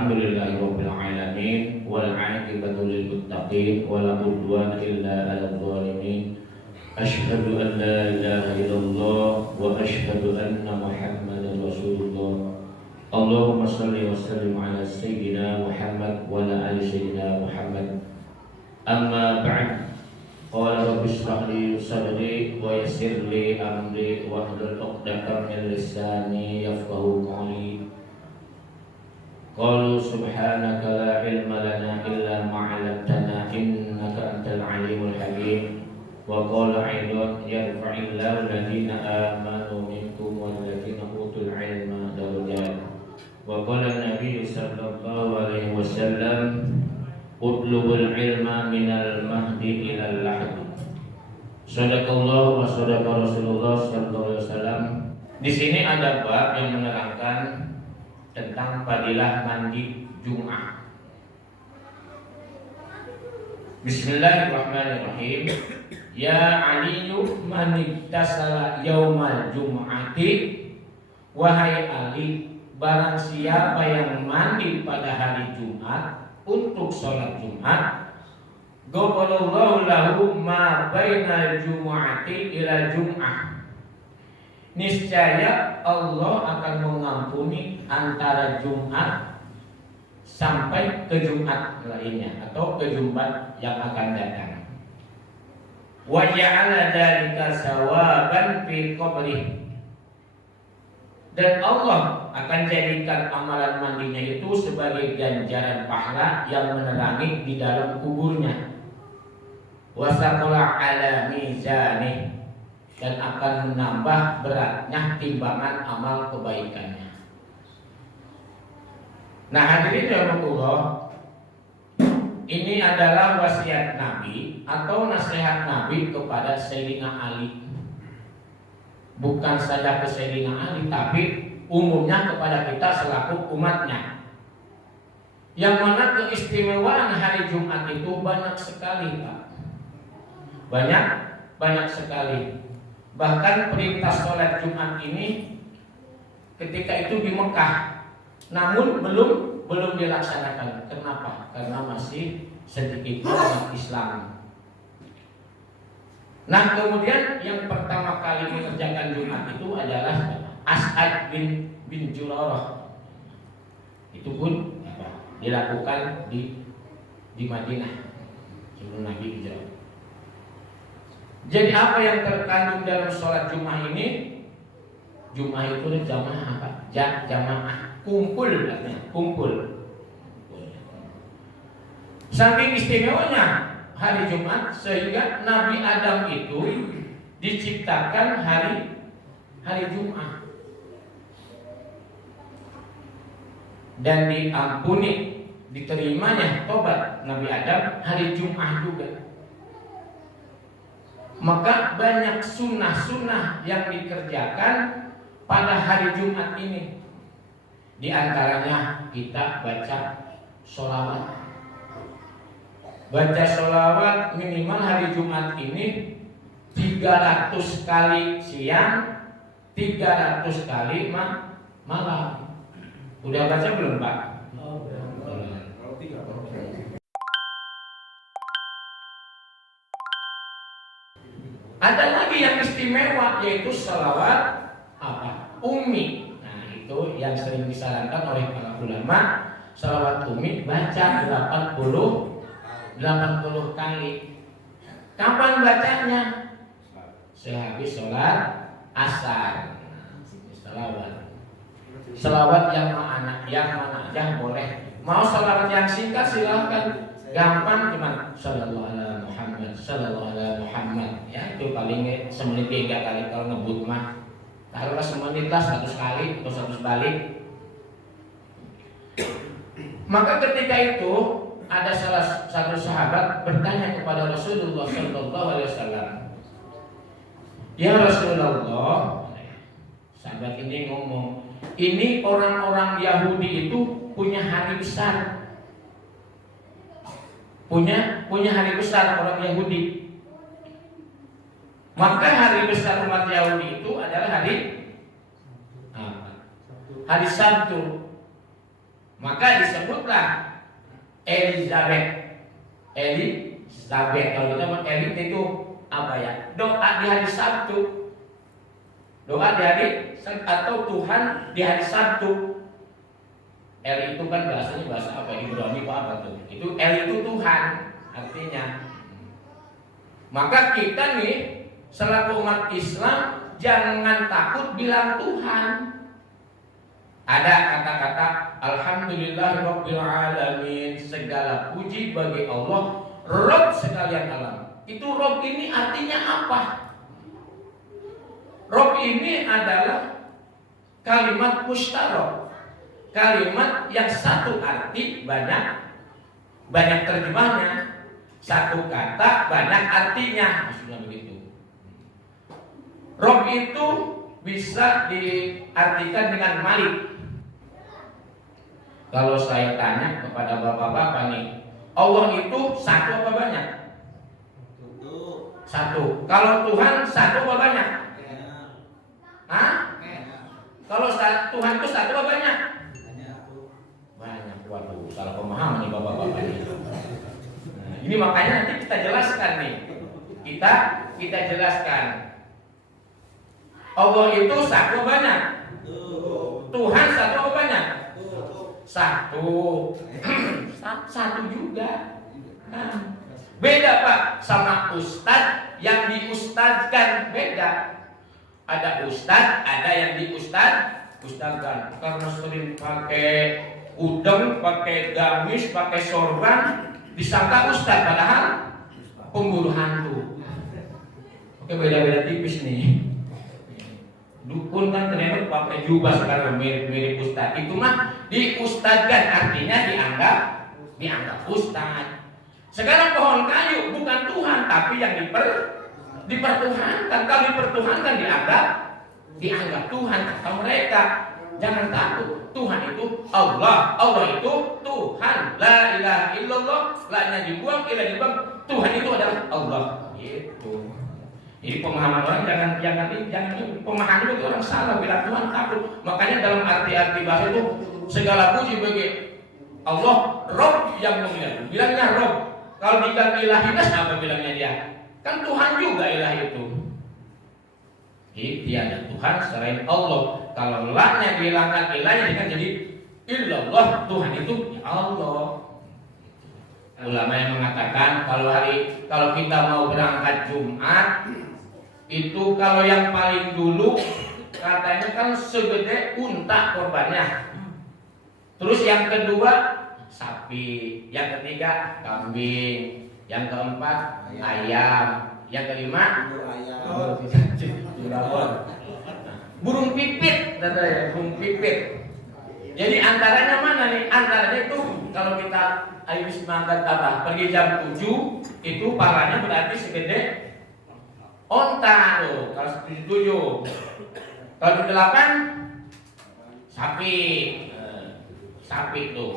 Alhamdulillahirabbil alamin wal 'aqibatu lil muttaqin wala udwana illa 'alal zalimin. Asyhadu an la ilaha illallah wa asyhadu anna Muhammadar Rasulullah. Allahumma shalli wa sallim ala sayyidina Muhammad wa ala ali sayyidina Muhammad. Amma ba'd. Qala rabbi shrah li sadri wa yassir li amri wa hlul 'uqdatam min lisani yafqahu qawli. Qalu subhanaka la ilma lana illa ma 'allamtana innaka antal alimul hakim. Wa qala aidan yarfa'illahu alladziina aamanu minkum wal ladziina utul 'ilma darajat. Wa qala an-nabiy sallallahu alaihi wasallam utlubul ilma minal mahdi ilal lahdi. Shadaqallah wa shadaqa Rasulullah sallallahu alaihi wasallam. Di sini ada bab yang menerangkan tentang fadilah mandi Jumat. Bismillahirrahmanirrahim. Ya Aliyu man iktasala yaumal jum'ati. Wahai Ali, barang siapa yang mandi pada hari Jumat untuk sholat Jumat, ghafarallahu lahu ma bainal jumu'ati ila jum'ah. Niscaya Allah akan mengampuni antara Jumat sampai ke Jumat lainnya atau ke Jumat yang akan datang. Wa ja'ala dzalika sawaban fi qabrih. Dan Allah akan jadikan amalan mandinya itu sebagai ganjaran pahala yang menerangi di dalam kuburnya. Wasaqala ala mizanih, dan akan menambah beratnya timbangan amal kebaikannya. Nah, hadirin rahimakumullah, ini adalah wasiat Nabi atau nasihat Nabi kepada Sayyidina Ali. Bukan saja ke Sayyidina Ali, tapi umumnya kepada kita selaku umatnya. Yang mana keistimewaan hari Jumat itu banyak sekali, Pak. Banyak sekali. Bahkan perintah sholat Jumat ini ketika itu di Mekah, namun belum dilaksanakan. Kenapa? Karena masih sedikit umat Islam. Nah, kemudian yang pertama kali mengerjakan Jumat itu adalah As'ad bin Zurarah. Itu pun dilakukan di Madinah sebelum Nabi hijrah. Jadi apa yang terkandung dalam sholat Jumat ini? Jumat itu jamaah apa? Jamaah, kumpul katanya, kumpul. Saking istimewanya hari Jumat sehingga Nabi Adam itu diciptakan hari Jumat dan diampuni, diterimanya tobat Nabi Adam hari Jumat juga. Maka banyak sunnah-sunnah yang dikerjakan pada hari Jumat ini. Di antaranya kita baca sholawat. Baca sholawat minimal hari Jumat ini 300 kali siang, 300 kali malam. Udah baca belum, Pak? Ada lagi yang istimewa, yaitu sholawat apa? Ummi. Nah, itu yang sering disarankan oleh para ulama. Sholawat ummi baca 80 kali. Kapan bacanya? Sehabis sholat asar. Selawat yang mana aja boleh. Mau selawat yang singkat silahkan. Gampang cuman sallallahu alaihi Muhammad, sallallahu alaihi Muhammad. Ya, itu paling semenit 3 kali kalau ngebut mah. Kalau semenit lah 100 kali atau 100 balik. Maka ketika itu ada salah satu sahabat bertanya kepada Rasulullah sallallahu alaihi wasallam. Ya Rasulullah, sahabat ini ngomong, ini orang-orang Yahudi itu punya hari besar. Punya hari besar orang Yahudi. Maka hari besar umat Yahudi itu adalah hari Sabtu. Maka disebutlah Elizabeth. Kalau kita mau elit itu apa ya? Doa di hari Sabtu. Doa di hari atau Tuhan di hari Sabtu. El itu kan bahasanya bahasa apa? Ibrani apa tuh? Itu El itu Tuhan artinya. Maka kita nih selaku umat Islam jangan takut bilang Tuhan. Ada kata-kata Alhamdulillahirabbil alamin, segala puji bagi Allah, Rabb sekalian alam. Itu Rabb ini artinya apa? Rabb ini adalah kalimat mustarok, kalimat yang satu arti banyak terjemahnya, satu kata banyak artinya, maksudnya begitu. Rabb itu bisa diartikan dengan Malik. Kalau saya tanya kepada bapak-bapak nih, Allah itu satu apa banyak? Satu. Kalau Tuhan satu apa banyak? Hah? Kalau Tuhan itu satu apa banyak? Banyak. Waduh, salah pemahaman nih bapak-bapak nih. Nah, ini makanya nanti kita jelaskan nih. Kita jelaskan. Allah itu satu apa banyak? Tuhan satu apa banyak? Satu. Satu juga. Nah, beda Pak sama ustadz yang diustadzkan, beda. Ada ustadz, ada yang ustadzkan. Karena sering pakai udeng, pakai gamis, pakai sorban, disangka ustadz padahal pemburu hantu. Oke, beda-beda tipis nih. Dukun kan ternyata pakai jubah sekarang mirip ustadz. Itu mah diustadzkan, artinya dianggap ustadz. Sekarang pohon kayu bukan Tuhan, tapi yang dipertuhankan. Kalau dipertuhankan dianggap Tuhan. Kata mereka, jangan takut. Tuhan itu Allah. Allah itu Tuhan. La ilaha illallah. La-nya dibuang, ilah dibuang. Tuhan itu adalah Allah. Gitu. Jadi pemahaman orang jangan pemahaman itu orang salah bilang Tuhan takut. Makanya dalam arti-arti bahasa itu segala puji bagi Allah, Rabb yang mulia. Bilangnya Rabb. Kalau bilang ilahinas apa bilangnya dia? Kan Tuhan juga ilah itu. Jadi tiada Tuhan selain Allah. Kalau la-nya dihilangkan ilahnya kan jadi illallah, Tuhan itu ya Allah. Ulama yang mengatakan kalau kita mau berangkat Jumat itu kalau yang paling dulu katanya kan segede unta korbannya. Terus yang kedua sapi, yang ketiga kambing, yang keempat ayam, yang kelima burung pipit, burung pipit. Jadi antaranya mana nih? Antaranya itu kalau kita habis makan pergi jam 7 itu palanya berarti segede onta tuh. Kalau 7. Kalau 8 sapi tuh.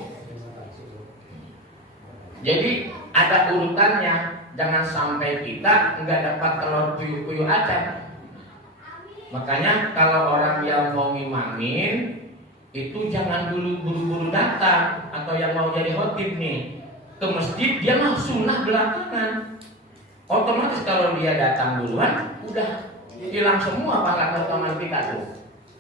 Jadi ada urutannya. Jangan sampai kita nggak dapat telur puyuh-puyuh aja. Makanya kalau orang yang mau ngimamin itu jangan dulu buru-buru datang, atau yang mau jadi khotib nih ke masjid dia mah sunnah belakangan. Otomatis kalau dia datang duluan udah hilang semua pahala otomatis kita tuh.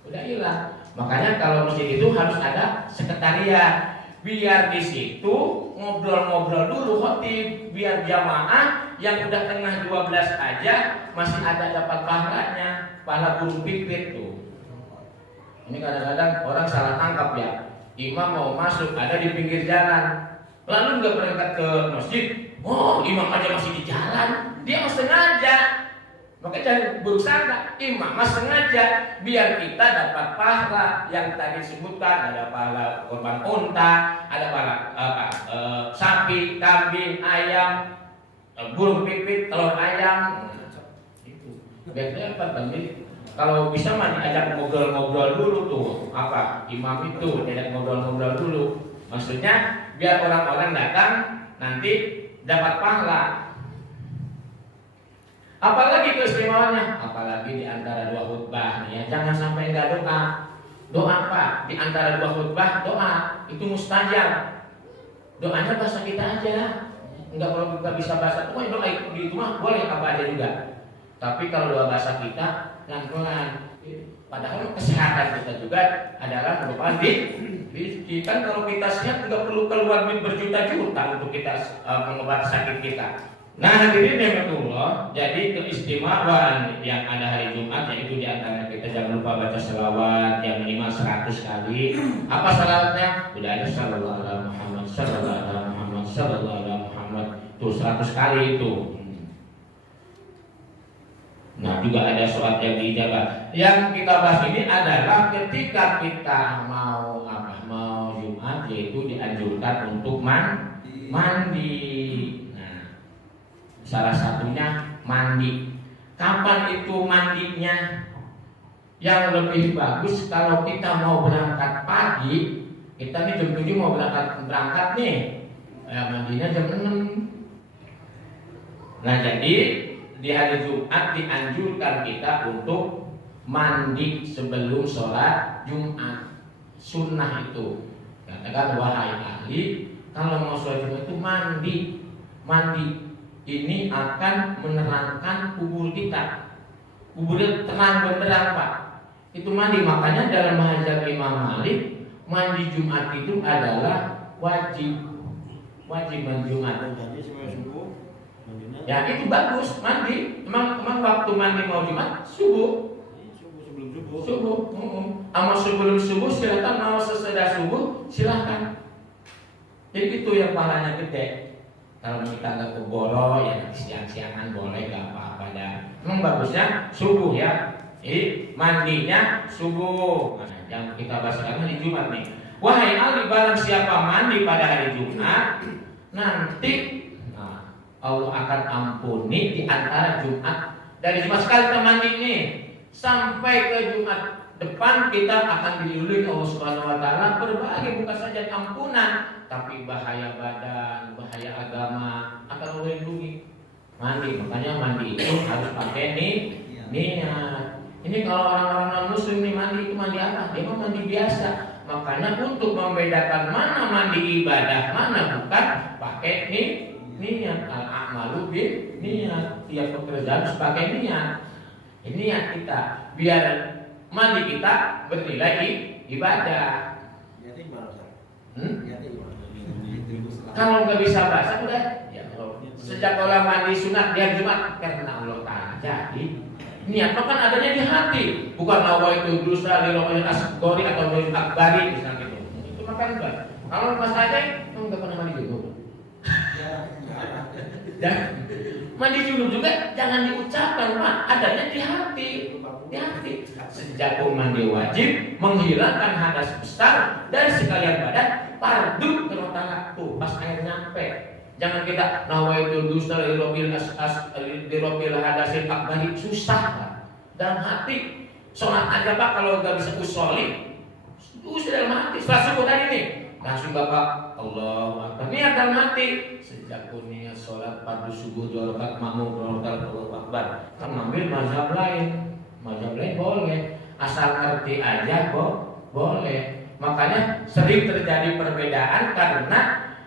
Udah hilang. Makanya kalau masjid itu harus ada sekretariat. Biar di situ ngobrol-ngobrol dulu khotib, biar jamaah yang udah tengah 12 aja masih ada dapat pahalanya, pahala burung pipit tuh. Ini kadang-kadang orang salah tangkap ya. Imam mau masuk ada di pinggir jalan, lalu nggak berangkat ke masjid. Oh, imam aja masih di jalan, dia masih sengaja. Maka jangan buruk sangka, imam mas sengaja biar kita dapat pahala yang tadi disebutkan. Ada pahala korban unta, ada pahala sapi, kambing, ayam, burung pipit, telur ayam. Itu biasanya apa tadi? Kalau bisa mah diajak ngobrol-ngobrol dulu tuh, apa imam itu diajak ngobrol-ngobrol dulu. Maksudnya biar orang-orang datang nanti dapat pahala. Apalagi keistimewaannya, apalagi di antara dua khutbah nih ya, jangan sampai nggak doa. Doa Pak, di antara dua khutbah doa itu mustajab. Doanya bahasa kita aja. Enggak, kalau kita bisa bahasa itu doa itu di rumah boleh apa aja juga. Tapi kalau doa bahasa kita pelan-pelan. Padahal kesehatan kita juga adalah merupakan di kan kalau kita sehat nggak perlu keluar duit berjuta-juta untuk kita mengobati sakit kita. Nah hadirin rahmatullah, jadi keistimewaan yang ada hari Jumat yaitu di antara kita jangan lupa baca selawat yang minimal 100 kali. Apa selawatnya? Udah ada sallallahu alaihi Muhammad, sallallahu alaihi Muhammad, sallallahu alaihi Muhammad. Tuh 100 kali itu. Nah juga ada sholat yang dijaga. Yang kita bahas ini adalah ketika kita mau Jumat, yaitu dianjurkan untuk mandi. Nah, salah satunya mandi. Kapan itu mandinya? Yang lebih bagus kalau kita mau berangkat pagi, kita nih jam 7 mau berangkat nih, mandinya jam 6. Nah jadi di hari Jumat dianjurkan kita untuk mandi sebelum sholat Jumat. Sunnah itu. Katakan wahai ahli, kalau mau sholat Jumat itu mandi. Ini akan menerangkan kubur kita. Kuburnya terang benderang Pak. Itu mandi. Makanya dalam mazhab Imam Malik, mandi Jumat itu adalah wajib mandi Jumat. Ya itu bagus mandi. Emang waktu mandi mau Jumat subuh. Subuh. Ama sebelum subuh silakan, mau sesudah subuh silakan. Jadi itu yang pahalanya gede. Kalau kita nggak keboro ya siang-siangan boleh, nggak apa-apa dah. Emang bagusnya subuh ya. Mandinya subuh. Nah, yang kita bahas sekarang hari Jumat nih. Wahai ahli, barang siapa mandi pada hari Jumat, nanti Allah akan ampuni di antara Jumat. Dari Jumat sekali kita mandi nih sampai ke Jumat depan kita akan dilindungi Allah Subhanahu wa taala berbagai bukan saja ampunan tapi bahaya badan, bahaya agama akan Allah lindungi. Mandi, makanya mandi itu harus pakai niat. Ini kalau orang-orang non muslim nih mandi itu mandi apa? Dia mah mandi biasa. Makanya untuk membedakan mana mandi ibadah, mana bukan, pakai niat. Al-a'malu bin niat. Tiap pekerjaan harus pakai niat. Ini niat kita biar mandi kita bernilai ibadah. Kalau nggak bisa bahasa udah ya, sejak orang mandi sunat dia Jumat karena Allah Ta'ala. Jadi niat kan adanya di hati, bukan nawaitu berusaha di rohil asgori atau rohil akbari misalnya gitu. Itu makan enggak. Kalau pas aja nggak pernah mandi junub. Dan mandi junub juga jangan diucapkan, Pak. Adanya di hati. Di hati. Sejak mandi wajib menghilangkan hadas besar dari sekalian badan, fardu terutama tuh pas air nyampe. Jangan kita nawaitul dusta lirobil lirobil hadasil akbari, susah Pak. Dalam hati sholat aja Pak, kalau nggak bisa usoli dalam hati. Setelah subuh tadi nih langsung Bapak Allah Akbar, niat dalam hati. Sejak niat sholat fardu subuh 2 rakaat makmum 2 rakaat Allahu Akbar. Kan ngambil mazhab lain boleh, asal ngerti aja kok boleh. Makanya sering terjadi perbedaan karena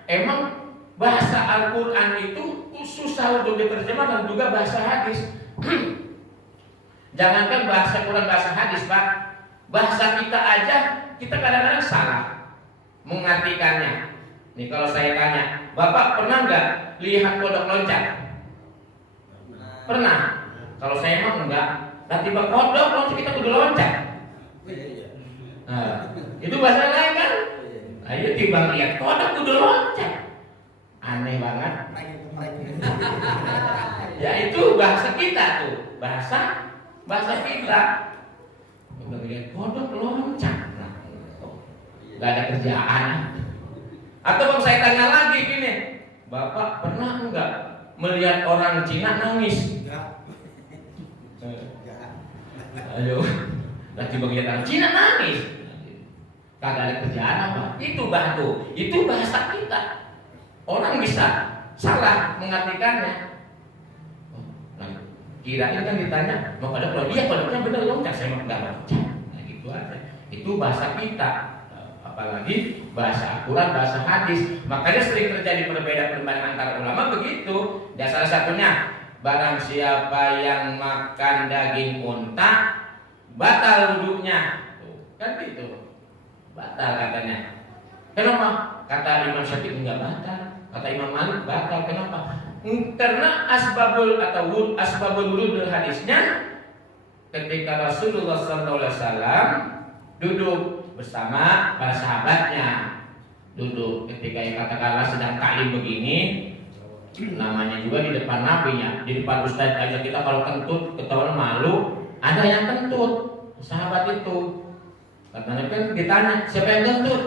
emang bahasa Al-Quran itu susah untuk diterjemahkan, juga bahasa hadis. Jangankan bahasa Quran, bahasa hadis Pak, bahasa kita aja kita kadang-kadang salah mengartikannya. Nih kalau saya tanya, Bapak pernah nggak lihat kodok loncat? Pernah? Kalau saya mah enggak. Nanti Bapak kodok loncat kita kudu loncat. Nah, itu bahasa lain kan? Ayo timbang lihat kodok kudu loncat. Aneh banget. Ya itu bahasa kita tuh, bahasa kita. Udah lihat kodok loncat. Nah, gak ada kerjaan. Atau kalau saya tanya lagi gini, Bapak pernah enggak melihat orang Cina nangis? Ayo, nanti bagian orang Cina nangis. Kagak ada kerjaan apa? Itu batu, itu bahasa kita. Orang bisa salah mengartikannya. Nah, kirain kan ditanya, mau kodok loncat? Iya kodoknya bener loncat, saya mau nggak loncat. Nah gitu aja. itu bahasa kita, apalagi bahasa Al-Quran, bahasa hadis. Makanya sering terjadi perbedaan antara ulama begitu. Dan salah satunya, barang siapa yang makan daging unta batal wudhunya, kan gitu, batal katanya. Kenapa? Kata Imam Syafi'i enggak batal, kata Imam Malik batal. Kenapa? Karena asbabul wudhu hadisnya ketika Rasulullah SAW duduk bersama para sahabatnya, duduk ketika yang katakanlah sedang taklim begini, namanya juga di depan nabinya, di depan ustadz aja kita kalau kentut ketahuan malu, ada yang kentut sahabat itu, katanya kan ditanya siapa yang kentut,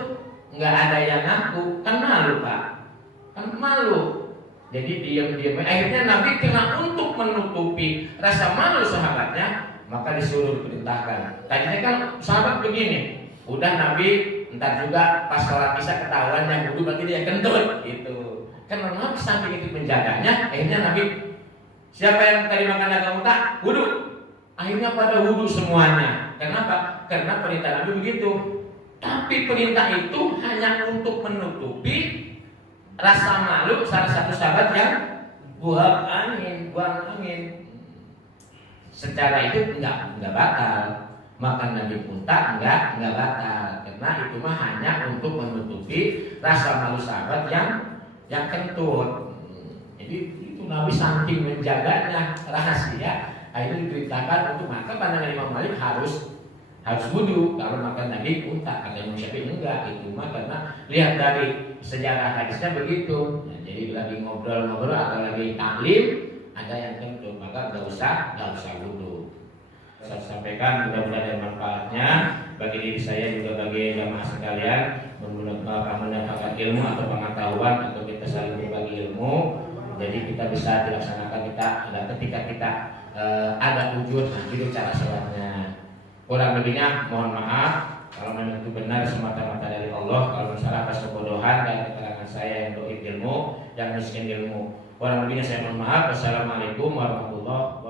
nggak ada yang ngaku, kan malu pak, kan malu. Jadi diam-diam. Akhirnya Nabi kena untuk menutupi rasa malu sahabatnya, maka disuruh diperintahkan. Tadinya kan sahabat begini, udah Nabi entar juga pas sholat isya ketahuan yang wudhu berarti dia kentut gitu. Kan Nabi saking itu menjaganya, akhirnya Nabi siapa yang tadi makan daging unta wudhu, akhirnya pada wudhu semuanya. Kenapa? Karena perintah Nabi begitu. Tapi perintah itu hanya untuk menutupi rasa malu salah satu sahabat yang buang angin. Secara itu enggak batal. Makan daging unta enggak batal. Karena itu mah hanya untuk menutupi rasa malu sahabat yang kentut. Jadi itu Nabi saking menjaganya rahasia, akhirnya diberitakan untuk maka pandangan Imam Malik harus wudhu kalau makan daging unta. Kata Imam Syafi'i enggak, itu mah karena lihat dari sejarah hadisnya begitu. Nah, jadi lagi ngobrol-ngobrol atau lagi taklim ada yang kentut, maka enggak usah wudhu. Saya sampaikan mudah-mudahan ada manfaatnya bagi diri saya juga bagi jamaah sekalian, mendapatkan ilmu atau pengetahuan atau kita saling berbagi ilmu. Jadi kita bisa dilaksanakan ketika kita ada wujud, nah itu cara sholatnya. Kurang lebihnya mohon maaf kalau memang itu benar semata-mata dari Allah. Kalau misalnya atas kebodohan dan keterangan saya yang doib ilmu dan miskin ilmu, kurang lebihnya saya mohon maaf. Wassalamualaikum warahmatullahi wabarakatuh.